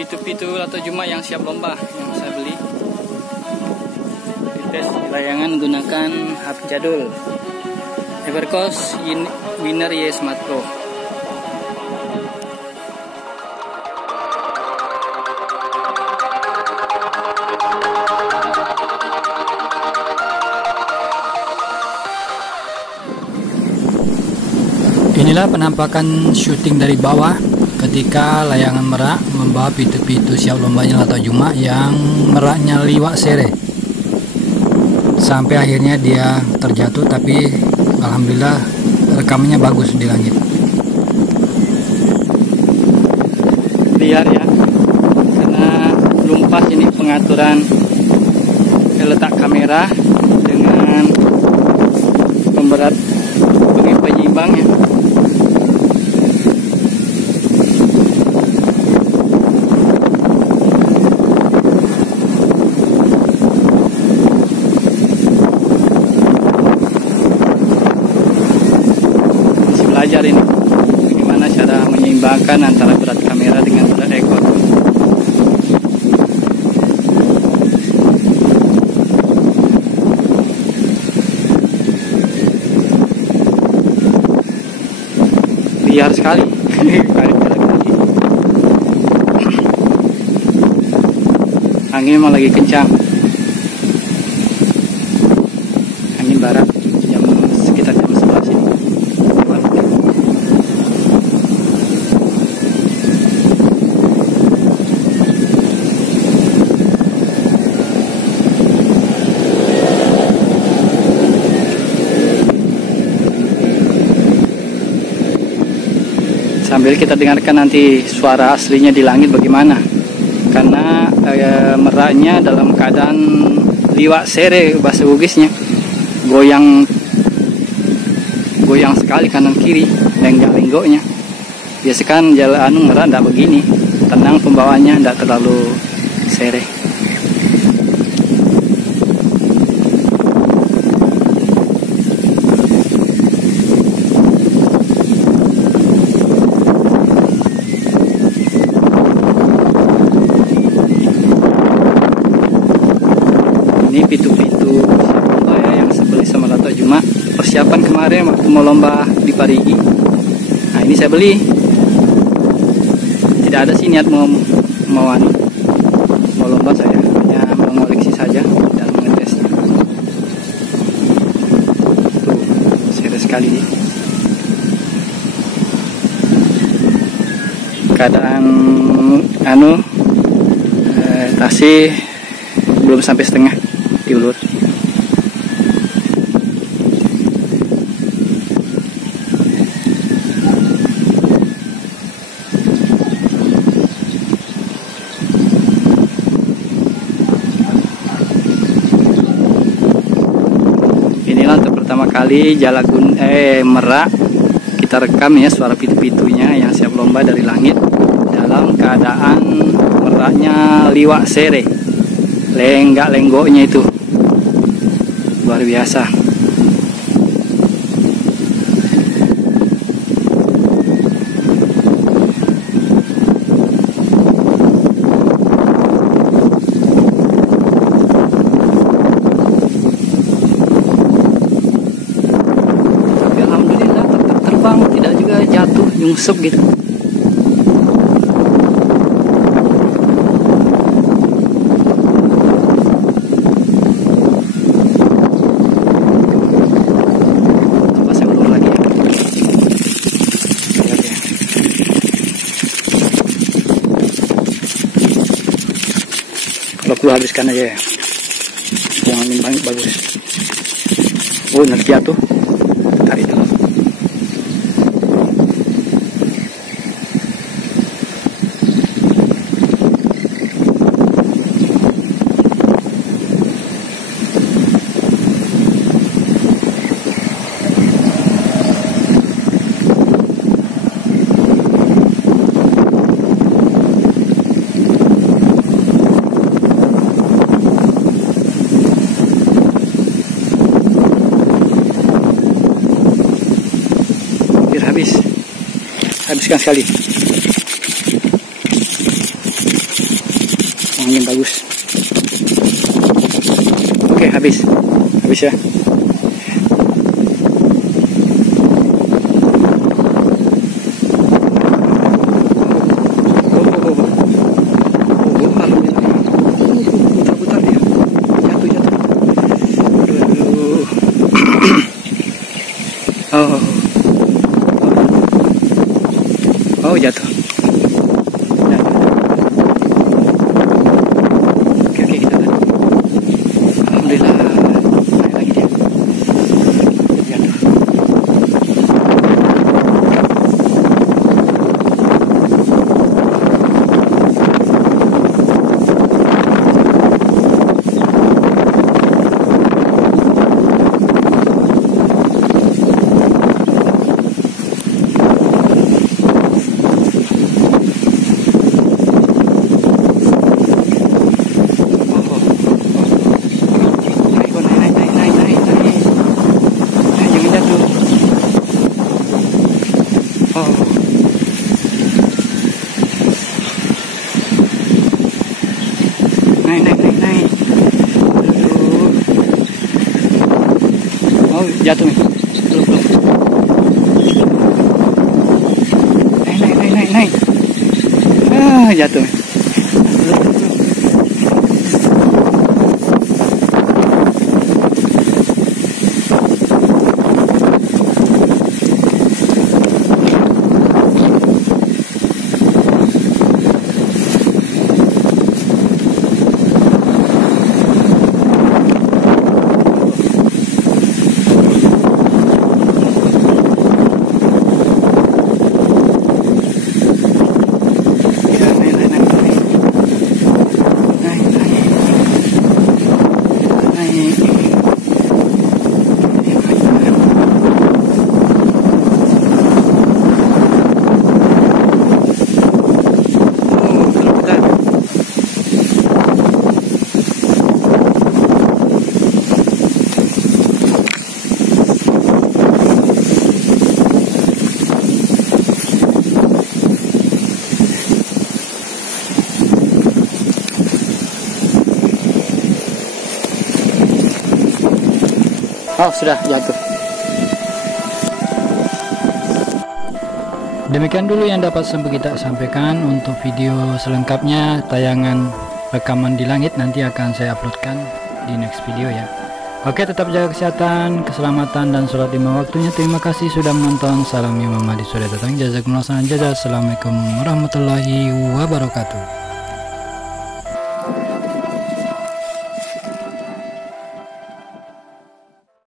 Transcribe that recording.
pitu-pitu atau Jumat yang siap lomba yang saya beli. Dites layangan menggunakan HP jadul Evercoast Winner Y Smart Pro. Inilah penampakan syuting dari bawah ketika layangan merak membawa pitu-pitu siap lombanya atau Jumat yang meraknya liwak sere. Sampai akhirnya dia terjatuh, tapi alhamdulillah rekamannya bagus di langit. Liar ya, karena belum pas ini pengaturan letak kamera dengan pemberat penyeimbangnya. Belajar ini bagaimana cara menyeimbangkan antara berat kamera dengan berat ekor. Liar sekali. Angin memang lagi kencang, angin barat, sekitar jam 11 ini. Sambil kita dengarkan nanti suara aslinya di langit bagaimana, karena meraknya dalam keadaan liwak sere bahasa Bugisnya, goyang sekali kanan kiri, lenggak-lenggoknya. Biasa kan jalan merak tidak begini, tenang pembawanya, tidak terlalu sere. Ini pitu-pitu lomba ya, yang saya beli sama Lato Jumat, persiapan kemarin waktu mau lomba di Parigi. Nah ini saya beli, tidak ada sih niat mau lomba, saya hanya mengoleksi saja dan mengetesnya. Tuh serius sekali nih. Keadaan tasih belum sampai setengah diulur. Inilah untuk pertama kali Jalagun merak kita rekam ya, suara pitu-pitunya yang siap lomba dari langit dalam keadaan meraknya liwak sere, lenggak-lenggoknya itu luar biasa. Tapi alhamdulillah tetap terbang, tidak juga jatuh nyungsep gitu. Kalau perlu habiskan aja ya, jangan nimbang, bagus. Oh nanti jatuh, tarik dulu. Habiskan sekali. angin bagus. Oke, habis ya. Putar-putar dia, jatuh. Aduh. Oh, jatuh. Oke, kita tarik. Alhamdulillah, naik lagi dia. Jatuh. Naik. Aduh. Oh, jatuh nih. Belum. Naik. Ah, jatuh. Oh, sudah jatuh. Demikian dulu yang dapat kita sampaikan. Untuk video selengkapnya, tayangan rekaman di langit nanti akan saya uploadkan di next video ya. Oke, tetap jaga kesehatan, keselamatan, dan sholat 5 waktunya. Terima kasih sudah menonton. Salam Imam Mahdi sudah datang. Jazakumullah khairan. Assalamualaikum warahmatullahi wabarakatuh.